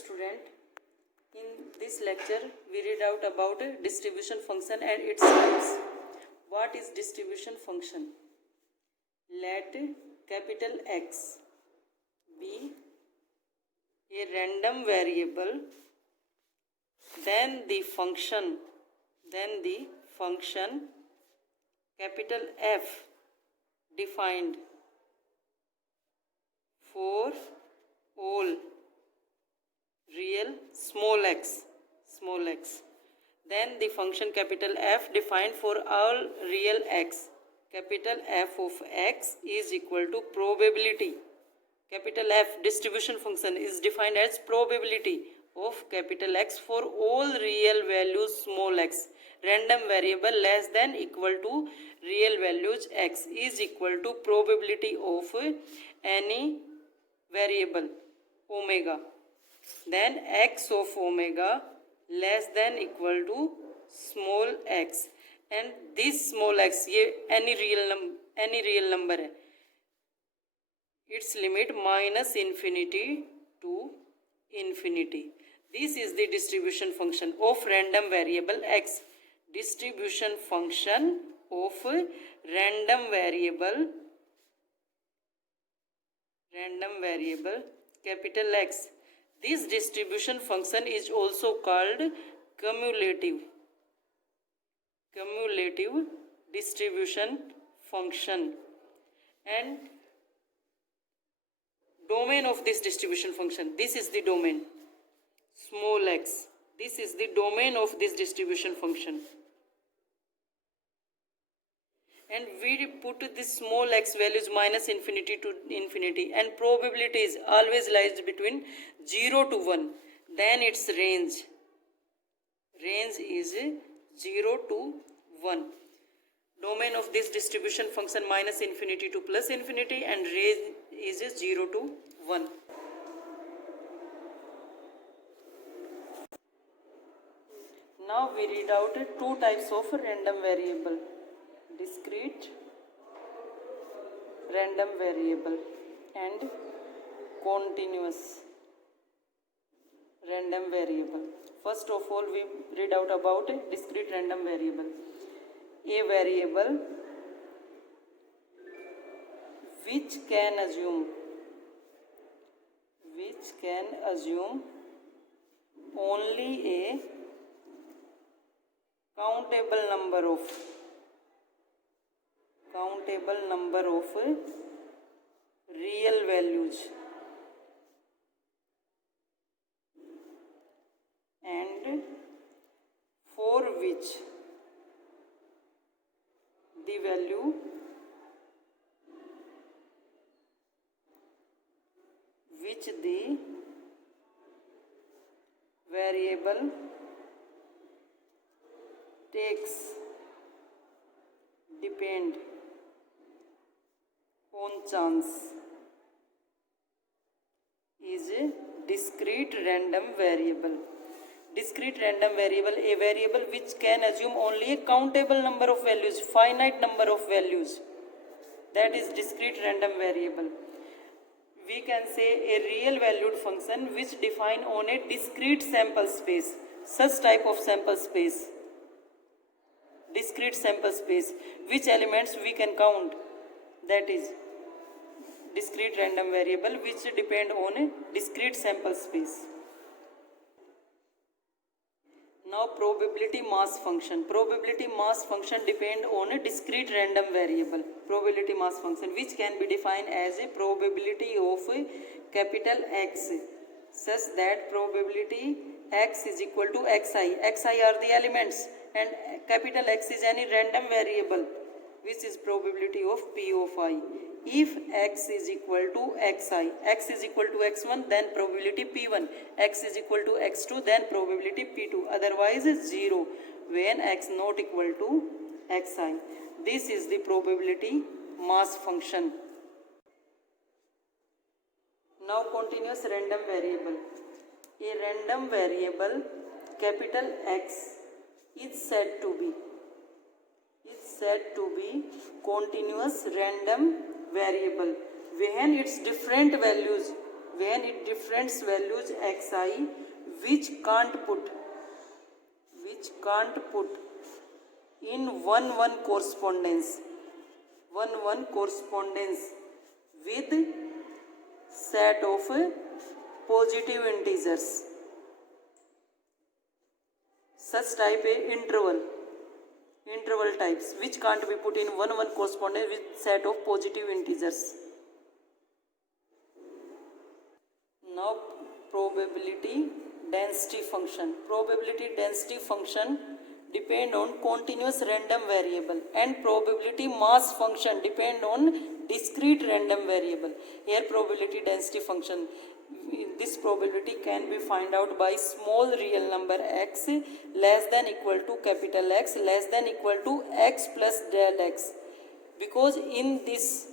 student. In this lecture we read out about a distribution function and its types. What is distribution function? Let capital X be a random variable, then the function capital F defined for all real small x, then the function capital F defined for all real x, capital F of x is equal to probability. Capital F distribution function is defined as probability of capital X for all real values small x. Random variable less than equal to real values x is equal to probability of any variable omega. Then x of omega less than equal to small x, and this small x ये any real number है. Its limit minus infinity to infinity. This is the distribution function of random variable x. Distribution function of random variable capital X. This distribution function is also called cumulative distribution function. And domain of this distribution function, this is the domain, small x. This is the domain of this distribution function. And we put this small x values minus infinity to infinity, and probabilities always lies between 0 to 1. Then its range is 0 to 1. Domain of this distribution function minus infinity to plus infinity, and range is 0 to 1. Now we read out two types of random variable: discrete random variable and continuous random variable. First of all, we read out about a discrete random variable. A variable which can assume only a countable number of real values, and for which the value which the variable takes depend on chance is a discrete random variable. Discrete random variable, a variable which can assume only a countable number of values, finite number of values. That is discrete random variable. We can say a real valued function which define on a discrete sample space. Such type of sample space, discrete sample space, which elements we can count, that is discrete random variable which depend on a discrete sample space. Now probability mass function. Probability mass function depend on a discrete random variable, probability mass function, which can be defined as a probability of a capital X, such that probability X is equal to xi. Xi are the elements, and capital X is any random variable, which is probability of P of I. If x is equal to xi, x is equal to x1, then probability p1, x is equal to x2, then probability p2, otherwise 0 when x not equal to xi. This is the probability mass function. Now continuous random variable. A random variable capital X is said to be continuous random variable when its different values when it different values xi which can't put in one correspondence with set of positive integers. Such type a interval types which can't be put in one correspondence with set of positive integers. Now probability density function. Probability density function depend on continuous random variable, and probability mass function depend on discrete random variable. Here probability density function, this probability can be find out by small real number x less than equal to capital X less than equal to x plus del x, because in this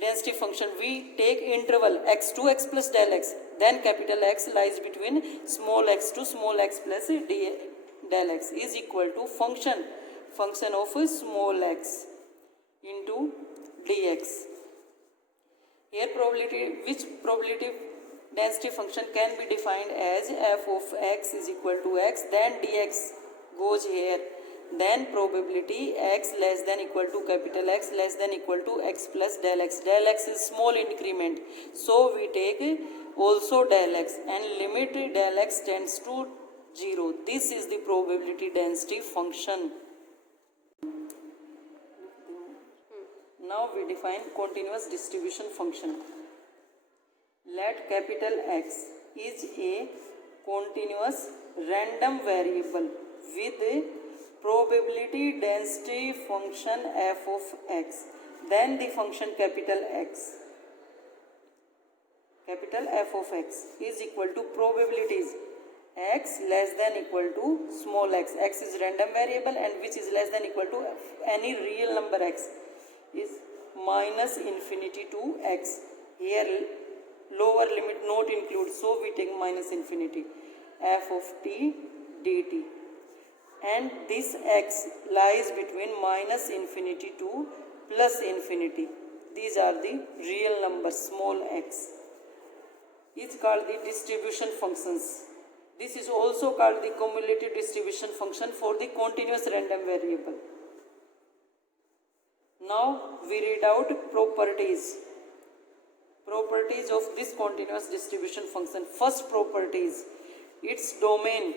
density function we take interval x to x plus del x, then capital X lies between small x to small x plus del x is equal to function of small x into dx. Here which probability density function can be defined as f of x is equal to x, then dx goes here, then probability x less than equal to capital X less than equal to x plus del x. Del x is small increment, so we take also del x and limit del x tends to 0. This is the probability density function. Now we define continuous distribution function. Let capital X is a continuous random variable with a probability density function f of x, then the function capital X, capital F of x is equal to probabilities x less than equal to small x. X is random variable and which is less than equal to any real number x is minus infinity to x. Here lower limit not include, so we take minus infinity f of t dt, and this x lies between minus infinity to plus infinity. These are the real numbers small x. It's called the distribution functions. This is also called the cumulative distribution function for the continuous random variable. Now we read out properties of this continuous distribution function. First property is its domain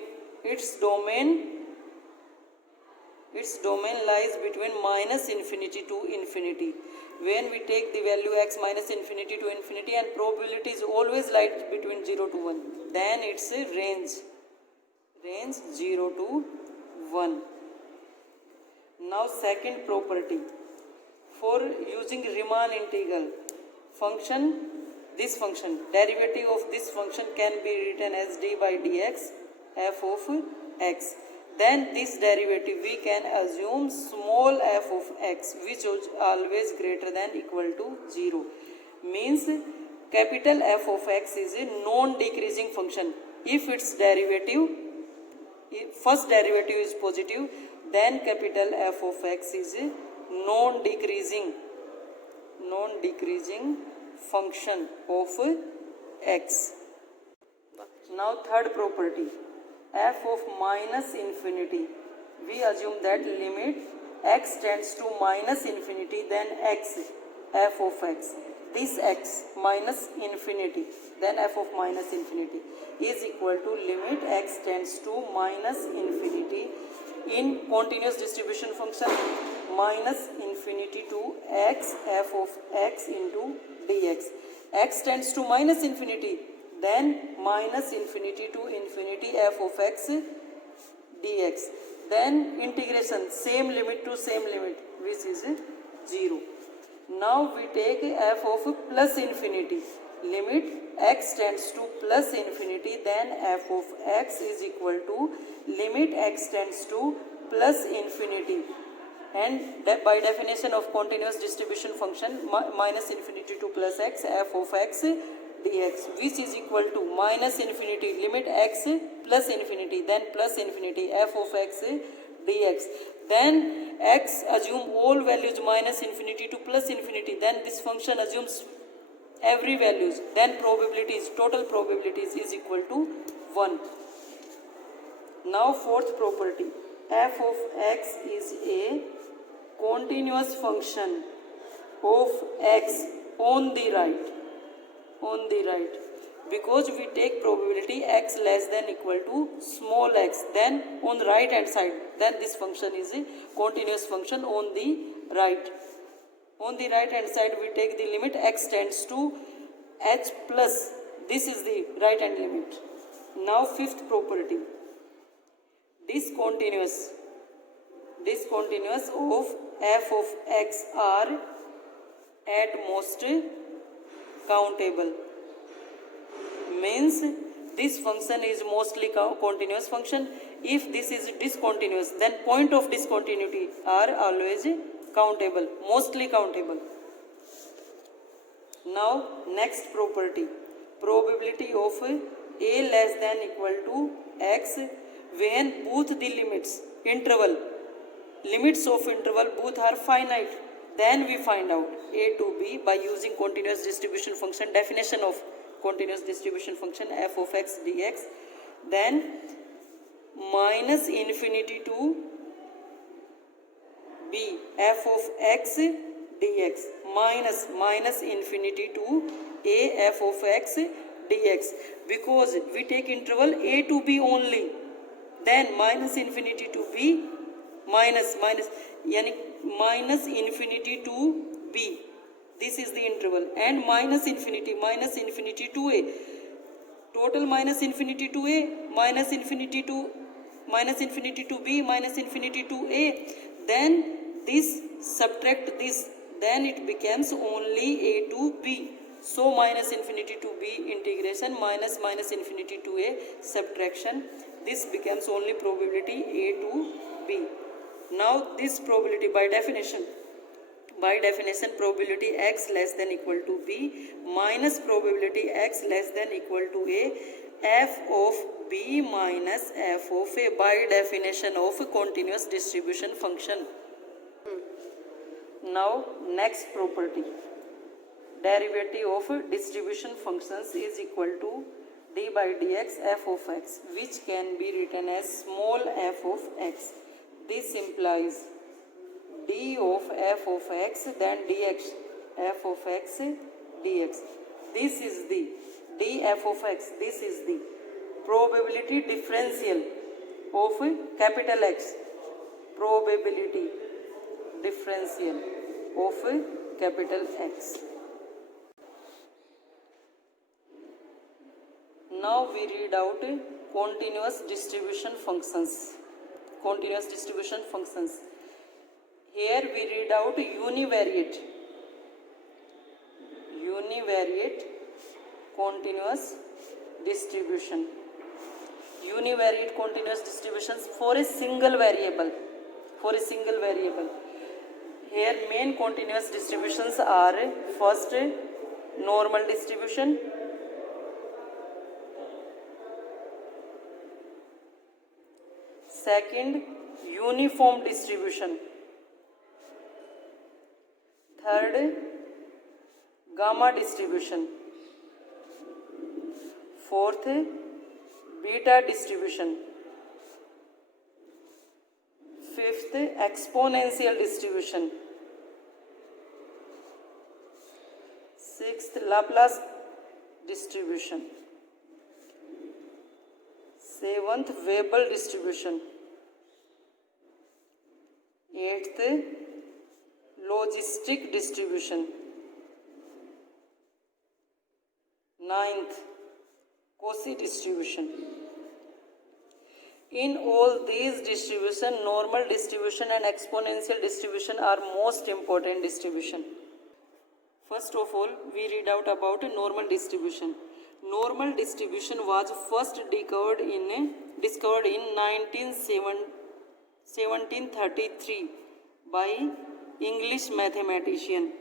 lies between minus infinity to infinity. When we take the value x minus infinity to infinity and probability is always lies between 0 to 1, then it's a range 0 to 1. Now second property, for using Riemann integral function, this function, derivative of this function can be written as d by dx f of x. Then this derivative we can assume small f of x which is always greater than equal to 0. Means capital F of x is a non-decreasing function. If its derivative, first derivative is positive, then capital F of x is a non-decreasing function of x. Now third property, f of minus infinity. We assume that limit x tends to minus infinity, then x f of x. This x minus infinity, then f of minus infinity is equal to limit x tends to minus infinity in continuous distribution function minus infinity to x f of x into dx. X tends to minus infinity, then minus infinity to infinity f of x dx. Then integration, same limit to same limit, which is 0. Now we take f of plus infinity. Limit x tends to plus infinity, then f of x is equal to limit x tends to plus infinity. And that by definition of continuous distribution function, minus infinity to plus x f of x dx, which is equal to minus infinity limit x plus infinity, then plus infinity f of x dx. Then x assume all values minus infinity to plus infinity, then this function assumes every values, then probabilities, total probabilities is equal to 1. Now fourth property, f of x is a continuous function of x on the right, because we take probability x less than equal to small x, then on the right hand side, then this function is a continuous function on the right. On the right hand side we take the limit x tends to h plus, this is the right hand limit. Now fifth property, discontinuous of f of x are at most countable, means this function is mostly continuous function. If this is discontinuous, then point of discontinuity are always countable, mostly countable. Now next property, probability of a less than equal to x when both the limits of interval both are finite. Then we find out a to b by using continuous distribution function, definition of continuous distribution function f of x dx, then minus infinity to b f of x dx minus infinity to a f of x dx, because we take interval a to b only, then minus infinity to b minus yani minus infinity to b, this is the interval, and minus infinity to a, total minus infinity to a, minus infinity to b, minus infinity to a, then this subtract this, then it becomes only a to b. So minus infinity to b integration minus infinity to a subtraction, this becomes only probability a to b. Now this probability by definition probability x less than equal to b minus probability x less than equal to a, f of b minus f of a, by definition of a continuous distribution function. Now next property, derivative of distribution functions is equal to d by dx f of x, which can be written as small f of x. This implies d of f of x then dx f of x dx. This is the d f of x, this is the probability differential of capital X, probability differential of capital X. Now we read out continuous distribution functions. Here we read out univariate continuous distribution. Univariate continuous distributions for a single variable. Here main continuous distributions are first normal distribution, second uniform distribution, third gamma distribution, fourth beta distribution, fifth exponential distribution, sixth Laplace distribution, seventh Weibull distribution, eighth logistic distribution, ninth Cauchy distribution. In all these distribution, normal distribution and exponential distribution are most important distribution. First of all, we read out about normal distribution. Normal distribution was first discovered in 1733 by English mathematician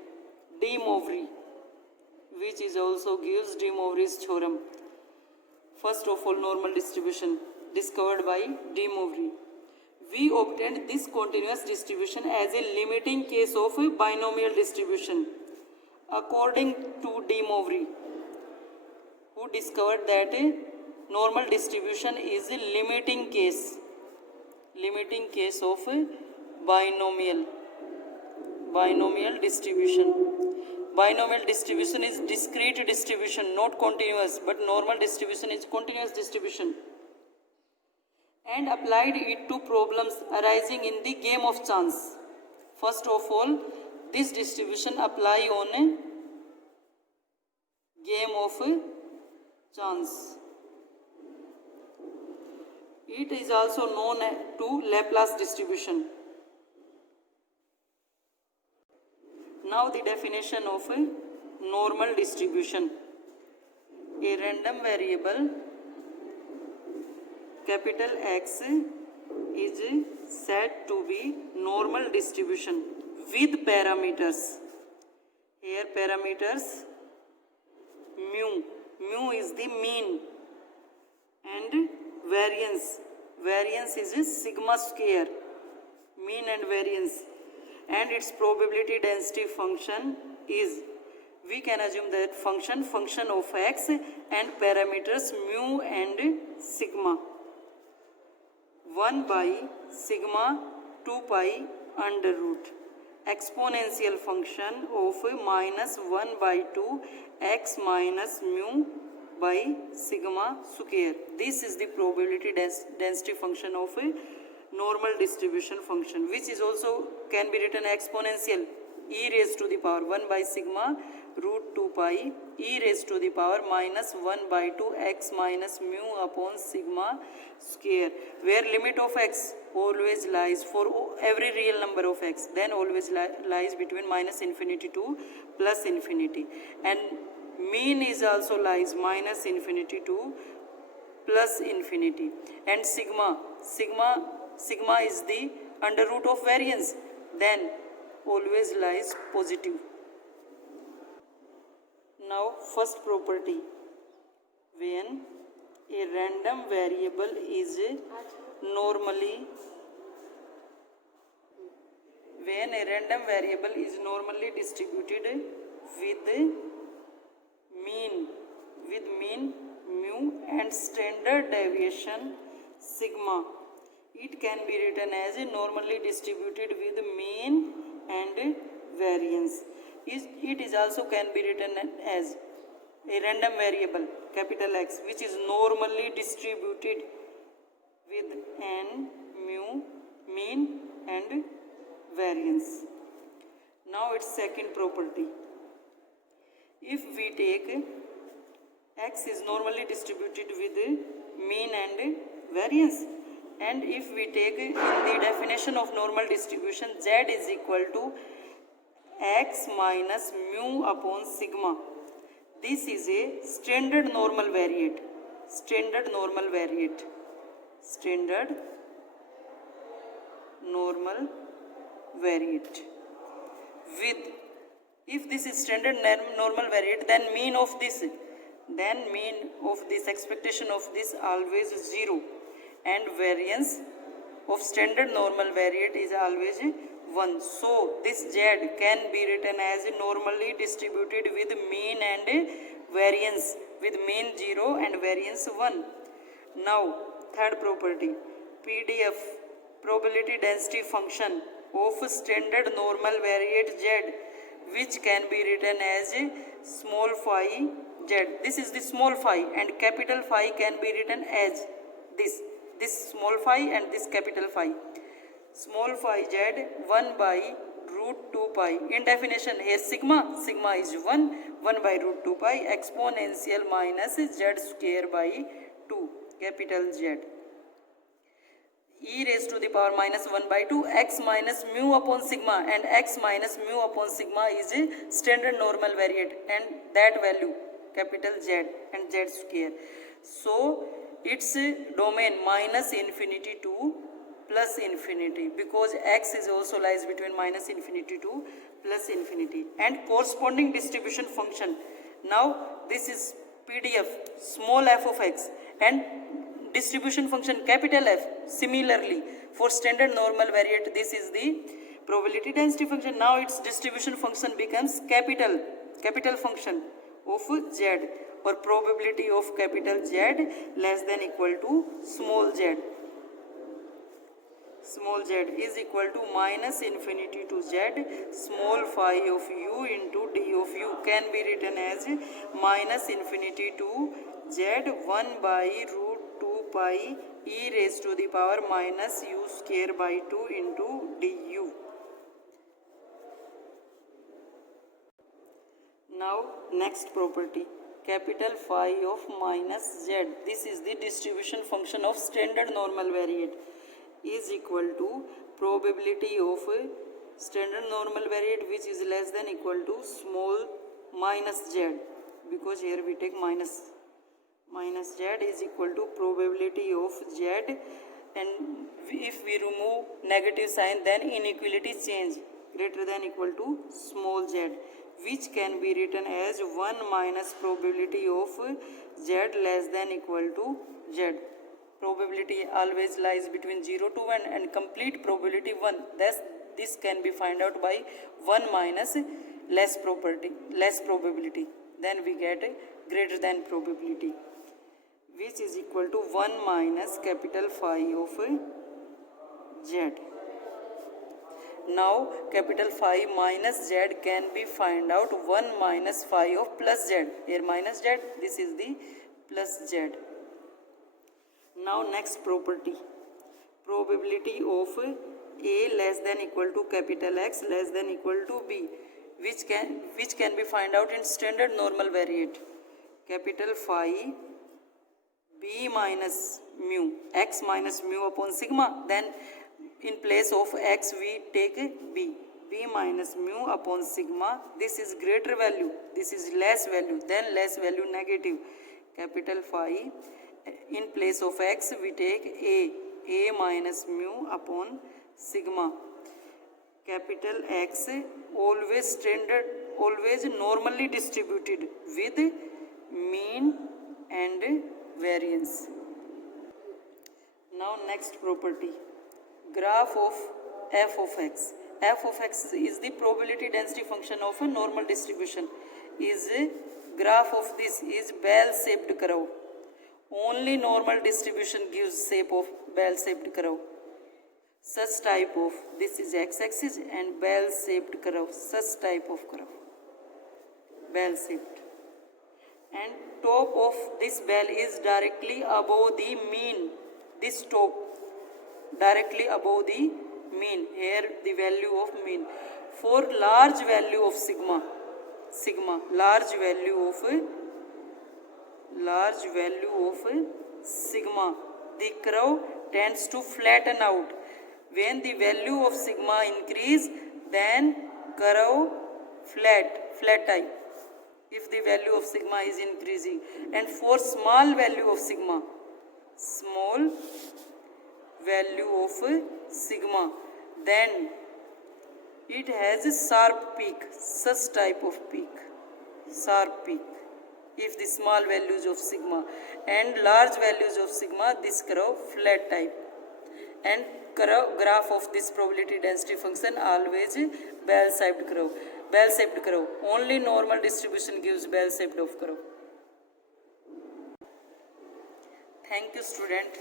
De Moivre, which is also gives De Moivre's theorem. First of all, normal distribution discovered by De Moivre. We obtained this continuous distribution as a limiting case of a binomial distribution. According to De Moivre, who discovered that normal distribution is a limiting case of binomial distribution. Binomial distribution is discrete distribution, not continuous, but normal distribution is continuous distribution, and applied it to problems arising in the game of chance. First of all, this distribution apply on a game of chance. It is also known to Laplace distribution. Now the definition of a normal distribution. A random variable capital X is said to be normal distribution with parameters. Here parameters mu is the mean, and variance is a sigma square, mean and variance, and its probability density function is, we can assume that function of x and parameters mu and sigma, 1 by sigma 2 pi under root, exponential function of minus 1 by 2 x minus mu by sigma square. This is the probability density function of a normal distribution function, which is also can be written exponential, e raised to the power 1 by sigma root 2 pi e raised to the power minus 1 by 2 x minus mu upon sigma square, where limit of x always lies for every real number of x, then always lies between minus infinity to plus infinity, and mean is also lies minus infinity to plus infinity, and sigma is the under root of variance, then always lies positive. Now first property, when a random variable is normally distributed with mean mu and standard deviation sigma, it can be written as a normally distributed with mean and variance. It is also can be written as a random variable capital X which is normally distributed with n mu, mean and variance. Now its second property, if we take x is normally distributed with mean and variance, and if we take in the definition of normal distribution, z is equal to x minus mu upon sigma. This is a standard normal variate with, if this is standard normal variate, then mean of this expectation of this always 0, and variance of standard normal variate is always 1. So this z can be written as normally distributed with mean and variance, with mean 0 and variance 1. Now third property, PDF, probability density function of standard normal variate z, which can be written as small phi z. This is the small phi, and capital phi can be written as this small phi and this capital phi. Small phi z 1 by root 2 pi. In definition, here sigma is 1 by root 2 pi exponential minus z square by 2 capital Z. E raised to the power minus 1 by 2 x minus mu upon sigma, and x minus mu upon sigma is a standard normal variate, and that value capital Z and Z square. So its domain minus infinity to plus infinity, because x is also lies between minus infinity to plus infinity, and corresponding distribution function. Now this is PDF small f of x, and distribution function capital F. Similarly for standard normal variate, this is the probability density function. Now its distribution function becomes capital capital function of z, or probability of capital Z less than equal to small z. Small z is equal to minus infinity to z small phi of u into d of u, can be written as minus infinity to z 1 by root 2 pi e raised to the power minus u square by 2 into du. Now next property, capital phi of minus z, this is the distribution function of standard normal variate, is equal to probability of standard normal variate which is less than equal to small minus z, because here we take minus z is equal to probability of z, and if we remove negative sign then inequality change greater than equal to small z, which can be written as 1 minus probability of z less than equal to z. Probability always lies between 0 to 1 and complete probability 1. Thus, this can be found out by 1 minus less probability. Then we get greater than probability, which is equal to 1 minus capital phi of z. Now, capital phi minus z can be found out 1 minus phi of plus z. Here minus z, this is the plus z. Now next property, probability of a less than equal to capital X less than equal to b, which can be found out in standard normal variate. Capital phi b minus mu, x minus mu upon sigma, then in place of x we take b minus mu upon sigma, this is greater value, this is less value, then less value negative. Capital phi, in place of x we take a minus mu upon sigma. Capital X always normally distributed with mean and variance. Now next property, graph of f of x. F of x is the probability density function of a normal distribution. Graph of this is bell-shaped curve. Only normal distribution gives shape of bell-shaped curve. Such type of, this is x-axis and bell-shaped curve, such type of curve, bell-shaped. And top of this bell is directly above the mean, this top, directly above the mean, here the value of mean. For large value of sigma, large value of sigma, the curve tends to flatten out. When the value of sigma increase, then curve flat type, if the value of sigma is increasing. And for small value of sigma, then it has a sharp peak, such type of peak, sharp peak, if the small values of sigma. And large values of sigma, this curve flat type. And graph of this probability density function always bell-shaped curve. Only normal distribution gives bell-shaped curve. Thank you, student.